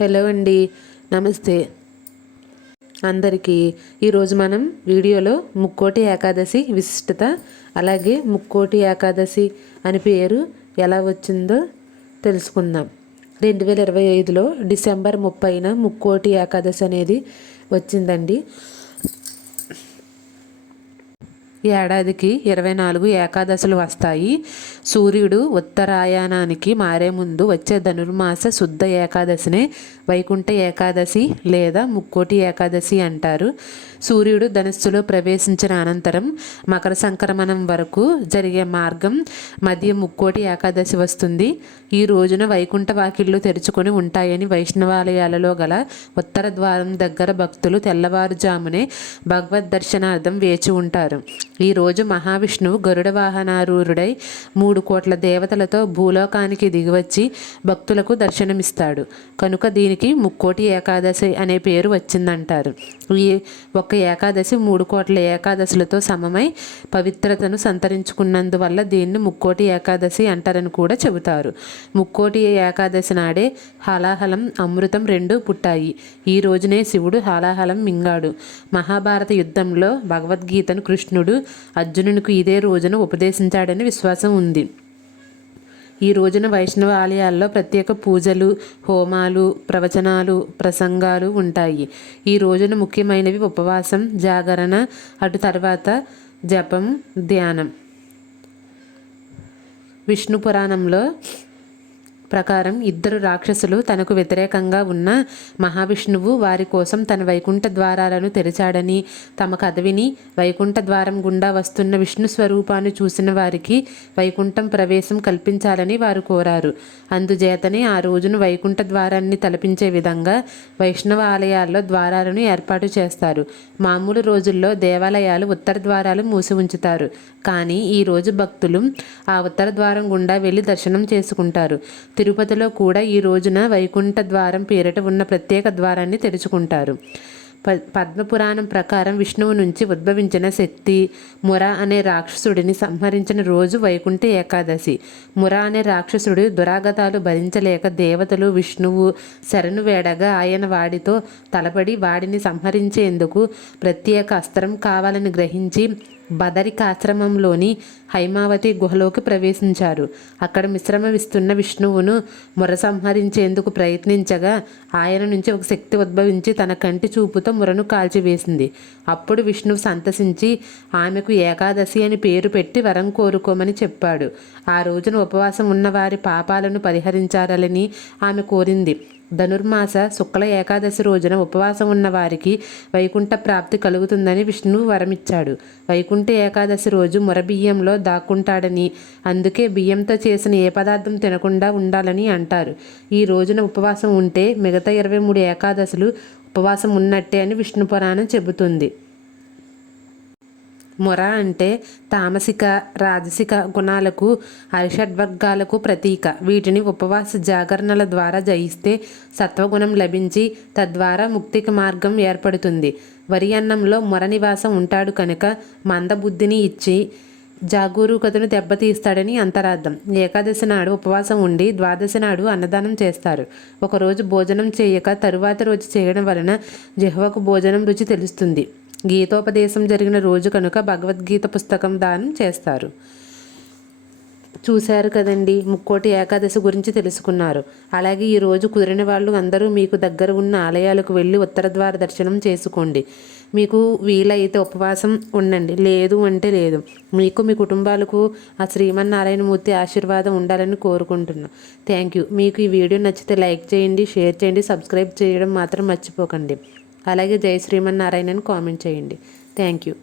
Hello అండి, నమస్తే అందరికీ. ఈరోజు మనం వీడియోలో ముక్కోటి ఏకాదశి విశిష్టత, అలాగే ముక్కోటి ఏకాదశి అని పేరు ఎలా వచ్చిందో తెలుసుకుందాం. 2025లో డిసెంబర్ 30న ముక్కోటి ఏకాదశి అనేది వచ్చిందండి. ఏడాదికి 24 ఏకాదశులు వస్తాయి. సూర్యుడు ఉత్తరాయణానికి మారే ముందు వచ్చే ధనుర్మాస శుద్ధ ఏకాదశినే వైకుంఠ ఏకాదశి లేదా ముక్కోటి ఏకాదశి అంటారు. సూర్యుడు ధనుస్సులో ప్రవేశించిన అనంతరం మకర సంక్రమణం వరకు జరిగే మార్గం మధ్య ముక్కోటి ఏకాదశి వస్తుంది. ఈ రోజున వైకుంఠ వాకిళ్ళు తెరుచుకొని ఉంటాయని వైష్ణవాలయాలలో గల ఉత్తర ద్వారం దగ్గర భక్తులు తెల్లవారుజామునే భగవద్ దర్శనార్థం వేచి ఉంటారు. ఈరోజు మహావిష్ణువు గరుడ వాహనారూఢుడై 3 కోట్ల దేవతలతో భూలోకానికి దిగివచ్చి భక్తులకు దర్శనమిస్తాడు. కనుక దీనికి ముక్కోటి ఏకాదశి అనే పేరు వచ్చిందంటారు. ఈ ఒక్క ఏకాదశి 3 కోట్ల ఏకాదశులతో సమమై పవిత్రతను సంతరించుకున్నందువల్ల దీన్ని ముక్కోటి ఏకాదశి అంటారని కూడా చెబుతారు. ముక్కోటి ఏకాదశి నాడే హాలాహలం, అమృతం 2 పుట్టాయి. ఈ రోజునే శివుడు హాలాహలం మింగాడు. మహాభారత యుద్ధంలో భగవద్గీతను కృష్ణుడు అర్జునునికి ఇదే రోజున ఉపదేశించాడని విశ్వాసం ఉంది. ఈ రోజున వైష్ణవ ఆలయాల్లో ప్రత్యేక పూజలు, హోమాలు, ప్రవచనాలు, ప్రసంగాలు ఉంటాయి. ఈ రోజున ముఖ్యమైనవి ఉపవాసం, జాగరణ, అటు తర్వాత జపం, ధ్యానం. విష్ణు పురాణంలో ప్రకారం 2 రాక్షసులు తనకు వ్యతిరేకంగా ఉన్న మహావిష్ణువు వారి కోసం తన వైకుంఠ ద్వారాలను తెరిచాడని, తమ కథ విని వైకుంఠ ద్వారం గుండా వస్తున్న విష్ణు స్వరూపాన్ని చూసిన వారికి వైకుంఠం ప్రవేశం కల్పించాలని వారు కోరారు. అందుచేతనే ఆ రోజున వైకుంఠ ద్వారాన్ని తలపించే విధంగా వైష్ణవ ఆలయాల్లో ద్వారాలను ఏర్పాటు చేస్తారు. మామూలు రోజుల్లో దేవాలయాలు ఉత్తర ద్వారాలు మూసి ఉంచుతారు. కానీ ఈరోజు భక్తులు ఆ ఉత్తర ద్వారం గుండా వెళ్ళి దర్శనం చేసుకుంటారు. తిరుపతిలో కూడా ఈ రోజున వైకుంఠ ద్వారం పేరిట ఉన్న ప్రత్యేక ద్వారాన్ని తెరుచుకుంటారు. పద్మపురాణం ప్రకారం విష్ణువు నుంచి ఉద్భవించిన శక్తి ముర అనే రాక్షసుడిని సంహరించిన రోజు వైకుంఠ ఏకాదశి. ముర అనే రాక్షసుడు దురాగతాలు భరించలేక దేవతలు విష్ణువు శరణు వేడగా ఆయన వాడితో తలపడి వాడిని సంహరించేందుకు ప్రత్యేక అస్త్రం కావాలని గ్రహించి బదరికాశ్రమంలోని హైమావతి గుహలోకి ప్రవేశించారు. అక్కడ విశ్రమిస్తున్న విష్ణువును ముర సంహరించేందుకు ప్రయత్నించగా ఆయన నుంచి ఒక శక్తి ఉద్భవించి తన కంటి చూపుతో మురను కాల్చివేసింది. అప్పుడు విష్ణువు సంతసించి ఆమెకు ఏకాదశి అని పేరు పెట్టి వరం కోరుకోమని చెప్పాడు. ఆ రోజున ఉపవాసం ఉన్న వారి పాపాలను పరిహరించాలని ఆమె కోరింది. ధనుర్మాస శుక్ల ఏకాదశి రోజున ఉపవాసం ఉన్న వారికి వైకుంఠ ప్రాప్తి కలుగుతుందని విష్ణువు వరమిచ్చాడు. వైకుంఠ ఏకాదశి రోజు మురబియ్యంలో దాక్కుంటాడని, అందుకే బియ్యంతో చేసిన ఏ పదార్థం తినకుండా ఉండాలని అంటారు. ఈ రోజున ఉపవాసం ఉంటే మిగతా 23 ఏకాదశులు ఉపవాసం ఉన్నట్టే అని విష్ణు పురాణం చెబుతుంది. ముర అంటే తామసిక, రాజసిక గుణాలకు, అరిషడ్వర్గాలకు ప్రతీక. వీటిని ఉపవాస జాగరణల ద్వారా జయిస్తే సత్వగుణం లభించి తద్వారా ముక్తికి మార్గం ఏర్పడుతుంది. వరి అన్నంలో ముర నివాసం ఉంటాడు కనుక మందబుద్ధిని ఇచ్చి జాగరూకతను దెబ్బతీస్తాడని అంతరార్థం. ఏకాదశి నాడు ఉపవాసం ఉండి ద్వాదశి నాడు అన్నదానం చేస్తారు. ఒకరోజు భోజనం చేయక తరువాత రోజు చేయడం వలన జిహ్వకు భోజనం రుచి తెలుస్తుంది. గీతోపదేశం జరిగిన రోజు కనుక భగవద్గీత పుస్తకం దానం చేస్తారు. చూశారు కదండి, ముక్కోటి ఏకాదశి గురించి తెలుసుకున్నారు. అలాగే ఈరోజు కుదిరిన వాళ్ళు అందరూ మీకు దగ్గర ఉన్న ఆలయాలకు వెళ్ళి ఉత్తర ద్వార దర్శనం చేసుకోండి. మీకు వీలైతే ఉపవాసం ఉండండి, లేదు అంటే లేదు. మీకు మీ కుటుంబాలకు ఆ శ్రీమన్నారాయణమూర్తి ఆశీర్వాదం ఉండాలని కోరుకుంటున్నాను. Thank you. మీకు ఈ వీడియో నచ్చితే లైక్ చేయండి, షేర్ చేయండి, సబ్స్క్రైబ్ చేయడం మాత్రం మర్చిపోకండి. అలాగే జై శ్రీమన్నారాయణ అని కామెంట్ చేయండి. Thank you.